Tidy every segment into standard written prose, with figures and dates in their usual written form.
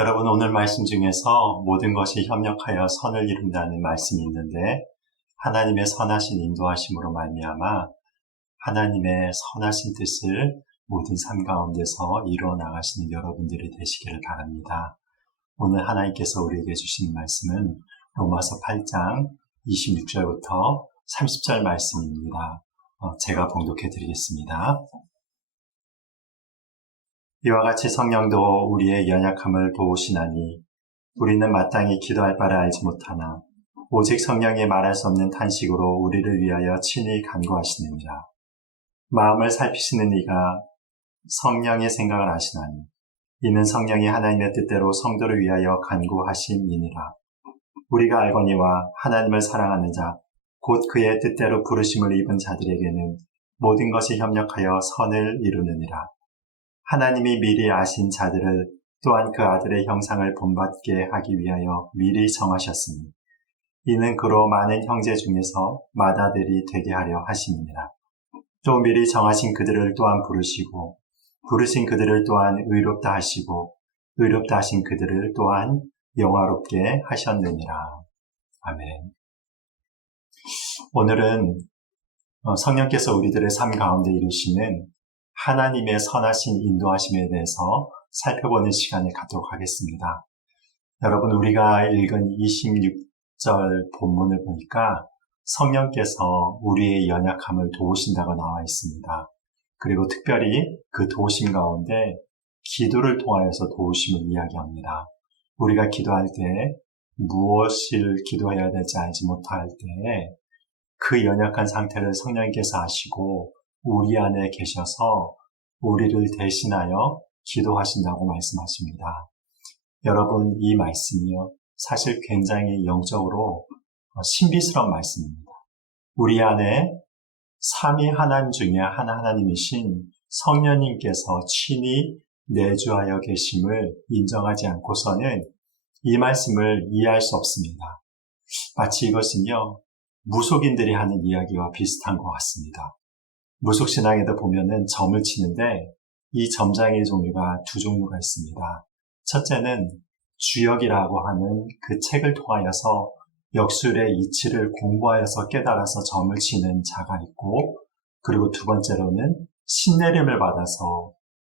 여러분, 오늘 말씀 중에서 모든 것이 협력하여 선을 이룬다는 말씀이 있는데, 하나님의 선하신 인도하심으로 말미암아 하나님의 선하신 뜻을 모든 삶 가운데서 이루어 나가시는 여러분들이 되시기를 바랍니다. 오늘 하나님께서 우리에게 주시는 말씀은 로마서 8장 26절부터 30절 말씀입니다. 제가 봉독해 드리겠습니다. 이와 같이 성령도 우리의 연약함을 도우시나니 우리는 마땅히 기도할 바를 알지 못하나 오직 성령이 말할 수 없는 탄식으로 우리를 위하여 친히 간구하시느니라. 마음을 살피시는 이가 성령의 생각을 아시나니 이는 성령이 하나님의 뜻대로 성도를 위하여 간구하심이니라. 우리가 알거니와 하나님을 사랑하는 자 곧 그의 뜻대로 부르심을 입은 자들에게는 모든 것이 협력하여 선을 이루느니라. 하나님이 미리 아신 자들을 또한 그 아들의 형상을 본받게 하기 위하여 미리 정하셨으니 이는 그로 많은 형제 중에서 맏아들이 되게 하려 하심이니라. 또 미리 정하신 그들을 또한 부르시고 부르신 그들을 또한 의롭다 하시고 의롭다 하신 그들을 또한 영화롭게 하셨느니라. 아멘. 오늘은 성령께서 우리들의 삶 가운데 이루시는 하나님의 선하신 인도하심에 대해서 살펴보는 시간을 갖도록 하겠습니다. 여러분, 우리가 읽은 26절 본문을 보니까 성령께서 우리의 연약함을 도우신다고 나와 있습니다. 그리고 특별히 그 도우심 가운데 기도를 통하여서 도우심을 이야기합니다. 우리가 기도할 때 무엇을 기도해야 될지 알지 못할 때 그 연약한 상태를 성령께서 아시고 우리 안에 계셔서 우리를 대신하여 기도하신다고 말씀하십니다. 여러분, 이 말씀이요, 사실 굉장히 영적으로 신비스러운 말씀입니다. 우리 안에 삼위 하나님 중에 하나님이신 성령님께서 친히 내주하여 계심을 인정하지 않고서는 이 말씀을 이해할 수 없습니다. 마치 이것은요, 무속인들이 하는 이야기와 비슷한 것 같습니다. 무속신앙에도 보면은 점을 치는데 이 점장의 종류가 두 종류가 있습니다. 첫째는 주역이라고 하는 그 책을 통하여서 역술의 이치를 공부하여서 깨달아서 점을 치는 자가 있고, 그리고 두 번째로는 신내림을 받아서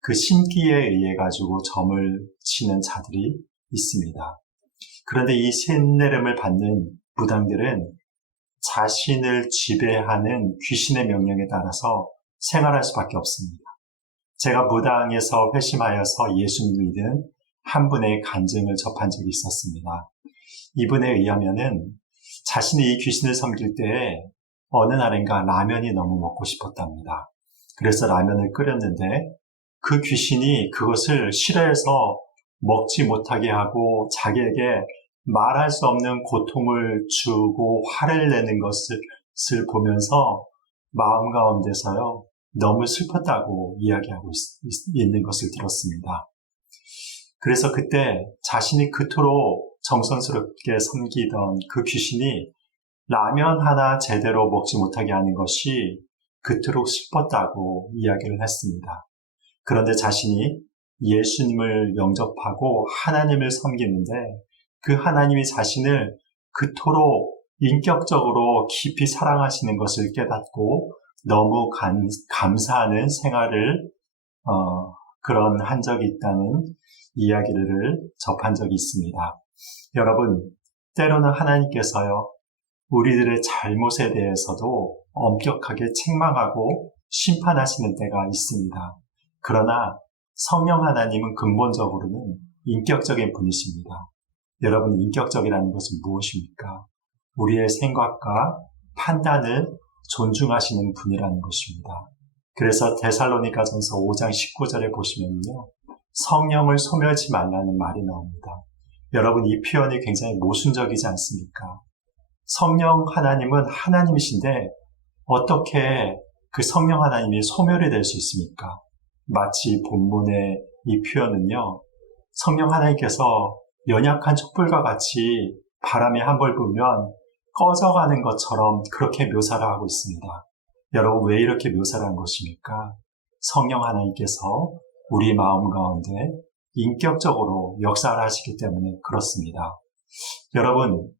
그 신기에 의해 가지고 점을 치는 자들이 있습니다. 그런데 이 신내림을 받는 무당들은 자신을 지배하는 귀신의 명령에 따라서 생활할 수밖에 없습니다. 제가 무당에서 회심하여서 예수님을 믿은 한 분의 간증을 접한 적이 있었습니다. 이분에 의하면은 자신이 이 귀신을 섬길 때에 어느 날인가 라면이 너무 먹고 싶었답니다. 그래서 라면을 끓였는데 그 귀신이 그것을 싫어해서 먹지 못하게 하고 자기에게 말할 수 없는 고통을 주고 화를 내는 것을 보면서 마음 가운데서요, 너무 슬펐다고 이야기하고 있는 것을 들었습니다. 그래서 그때 자신이 그토록 정성스럽게 섬기던 그 귀신이 라면 하나 제대로 먹지 못하게 하는 것이 그토록 슬펐다고 이야기를 했습니다. 그런데 자신이 예수님을 영접하고 하나님을 섬기는데 그 하나님이 자신을 그토록 인격적으로 깊이 사랑하시는 것을 깨닫고 너무 감사하는 생활을 그런 한 적이 있다는 이야기를 접한 적이 있습니다. 여러분, 때로는 하나님께서요, 우리들의 잘못에 대해서도 엄격하게 책망하고 심판하시는 때가 있습니다. 그러나 성령 하나님은 근본적으로는 인격적인 분이십니다. 여러분, 인격적이라는 것은 무엇입니까? 우리의 생각과 판단을 존중하시는 분이라는 것입니다. 그래서 데살로니가전서 5장 19절에 보시면요, 성령을 소멸치 말라는 말이 나옵니다. 여러분, 이 표현이 굉장히 모순적이지 않습니까? 성령 하나님은 하나님이신데 어떻게 그 성령 하나님이 소멸이 될 수 있습니까? 마치 본문의 이 표현은요, 성령 하나님께서 연약한 촛불과 같이 바람이 한 번 불면 꺼져가는 것처럼 그렇게 묘사를 하고 있습니다. 여러분, 왜 이렇게 묘사를 한 것입니까? 성령 하나님께서 우리 마음 가운데 인격적으로 역사를 하시기 때문에 그렇습니다. 여러분,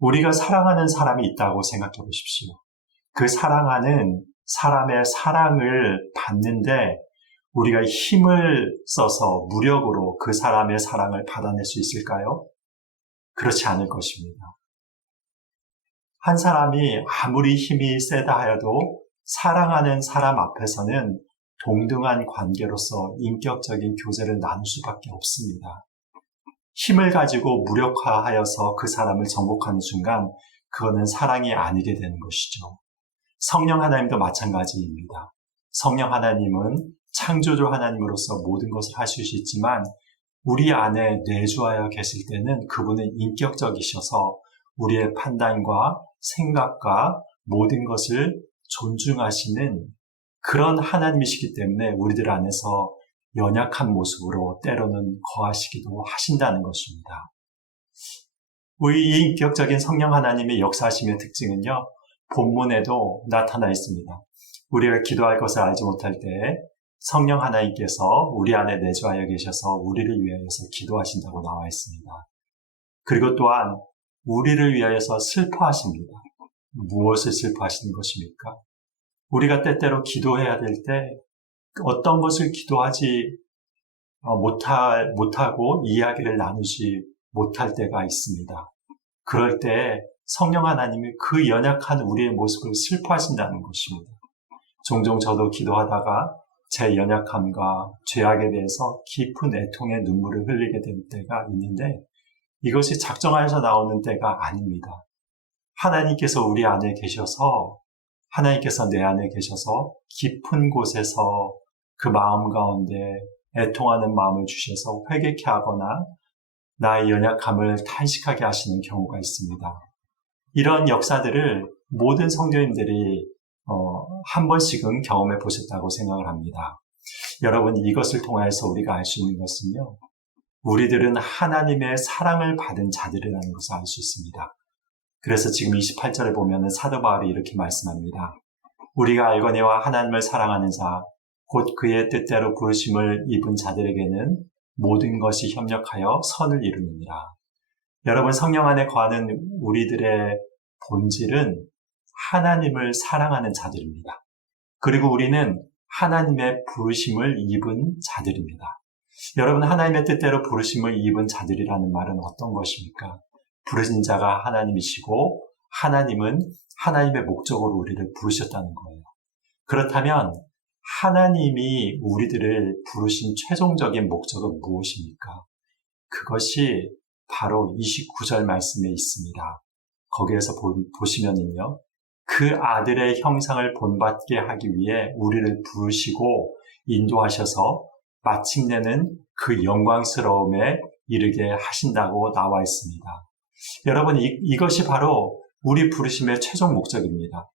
우리가 사랑하는 사람이 있다고 생각해 보십시오. 그 사랑하는 사람의 사랑을 받는데 우리가 힘을 써서 무력으로 그 사람의 사랑을 받아낼 수 있을까요? 그렇지 않을 것입니다. 한 사람이 아무리 힘이 세다 하여도 사랑하는 사람 앞에서는 동등한 관계로서 인격적인 교제를 나눌 수밖에 없습니다. 힘을 가지고 무력화하여서 그 사람을 정복하는 순간 그거는 사랑이 아니게 되는 것이죠. 성령 하나님도 마찬가지입니다. 성령 하나님은 창조주 하나님으로서 모든 것을 하실 수 있지만 우리 안에 내주하여 계실 때는 그분은 인격적이셔서 우리의 판단과 생각과 모든 것을 존중하시는 그런 하나님이시기 때문에 우리들 안에서 연약한 모습으로 때로는 거하시기도 하신다는 것입니다. 우리 이 인격적인 성령 하나님의 역사하심의 특징은요, 본문에도 나타나 있습니다. 우리가 기도할 것을 알지 못할 때 성령 하나님께서 우리 안에 내주하여 계셔서 우리를 위하여서 기도하신다고 나와 있습니다. 그리고 또한 우리를 위하여서 슬퍼하십니다. 무엇을 슬퍼하시는 것입니까? 우리가 때때로 기도해야 될 때 어떤 것을 기도하지 못하고 이야기를 나누지 못할 때가 있습니다. 그럴 때 성령 하나님이 그 연약한 우리의 모습을 슬퍼하신다는 것입니다. 종종 저도 기도하다가 제 연약함과 죄악에 대해서 깊은 애통의 눈물을 흘리게 될 때가 있는데 이것이 작정하여서 나오는 때가 아닙니다. 하나님께서 우리 안에 계셔서 하나님께서 내 안에 계셔서 깊은 곳에서 그 마음 가운데 애통하는 마음을 주셔서 회개케 하거나 나의 연약함을 탄식하게 하시는 경우가 있습니다. 이런 역사들을 모든 성도님들이 한 번씩은 경험해 보셨다고 생각을 합니다. 여러분, 이것을 통해서 우리가 알 수 있는 것은요, 우리들은 하나님의 사랑을 받은 자들이라는 것을 알 수 있습니다. 그래서 지금 28절에 보면 사도 바울이 이렇게 말씀합니다. 우리가 알거니와 하나님을 사랑하는 자, 곧 그의 뜻대로 부르심을 입은 자들에게는 모든 것이 협력하여 선을 이루느니라. 여러분, 성령 안에 거하는 우리들의 본질은 하나님을 사랑하는 자들입니다. 그리고 우리는 하나님의 부르심을 입은 자들입니다. 여러분, 하나님의 뜻대로 부르심을 입은 자들이라는 말은 어떤 것입니까? 부르신 자가 하나님이시고 하나님은 하나님의 목적으로 우리를 부르셨다는 거예요. 그렇다면 하나님이 우리들을 부르신 최종적인 목적은 무엇입니까? 그것이 바로 29절 말씀에 있습니다. 거기에서 보시면은요, 그 아들의 형상을 본받게 하기 위해 우리를 부르시고 인도하셔서 마침내는 그 영광스러움에 이르게 하신다고 나와 있습니다. 여러분, 이것이 바로 우리 부르심의 최종 목적입니다.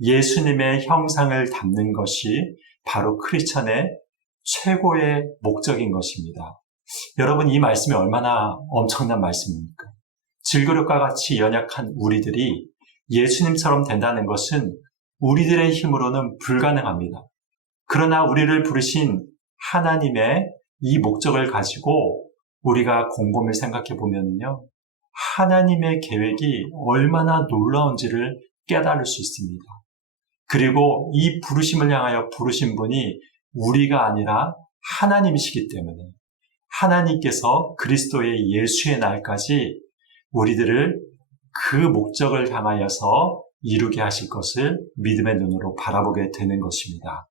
예수님의 형상을 담는 것이 바로 크리스천의 최고의 목적인 것입니다. 여러분, 이 말씀이 얼마나 엄청난 말씀입니까? 질그릇과 같이 연약한 우리들이 예수님처럼 된다는 것은 우리들의 힘으로는 불가능합니다. 그러나 우리를 부르신 하나님의 이 목적을 가지고 우리가 곰곰이 생각해 보면요, 하나님의 계획이 얼마나 놀라운지를 깨달을 수 있습니다. 그리고 이 부르심을 향하여 부르신 분이 우리가 아니라 하나님이시기 때문에 하나님께서 그리스도의 예수의 날까지 우리들을 그 목적을 향하여서 이루게 하실 것을 믿음의 눈으로 바라보게 되는 것입니다.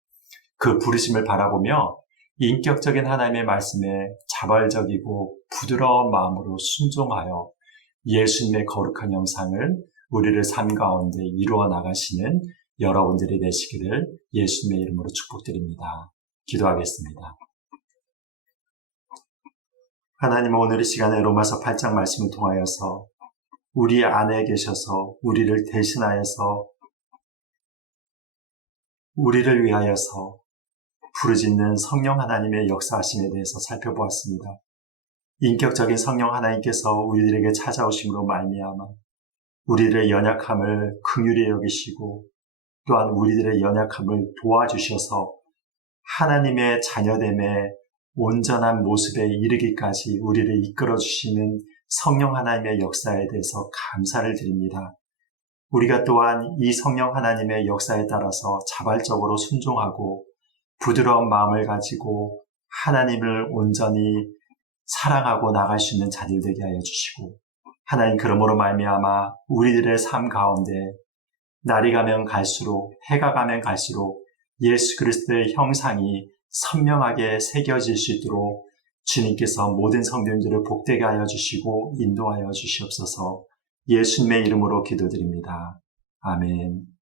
그 부르심을 바라보며 인격적인 하나님의 말씀에 자발적이고 부드러운 마음으로 순종하여 예수님의 거룩한 형상을 우리를 삶 가운데 이루어 나가시는 여러분들이 되시기를 예수님의 이름으로 축복드립니다. 기도하겠습니다. 하나님은 오늘 이 시간에 로마서 8장 말씀을 통하여서 우리 안에 계셔서 우리를 대신하여서 우리를 위하여서 부르짖는 성령 하나님의 역사하심에 대해서 살펴보았습니다. 인격적인 성령 하나님께서 우리들에게 찾아오심으로 말미암아 우리의 연약함을 긍휼히 여기시고 또한 우리들의 연약함을 도와주셔서 하나님의 자녀됨에 온전한 모습에 이르기까지 우리를 이끌어 주시는 성령 하나님의 역사에 대해서 감사를 드립니다. 우리가 또한 이 성령 하나님의 역사에 따라서 자발적으로 순종하고 부드러운 마음을 가지고 하나님을 온전히 사랑하고 나갈 수 있는 자들 되게 하여 주시고, 하나님 그러므로 말미암아 우리들의 삶 가운데 날이 가면 갈수록, 해가 가면 갈수록 예수 그리스도의 형상이 선명하게 새겨질 수 있도록 주님께서 모든 성도님들을 복되게 하여 주시고 인도하여 주시옵소서. 예수님의 이름으로 기도드립니다. 아멘.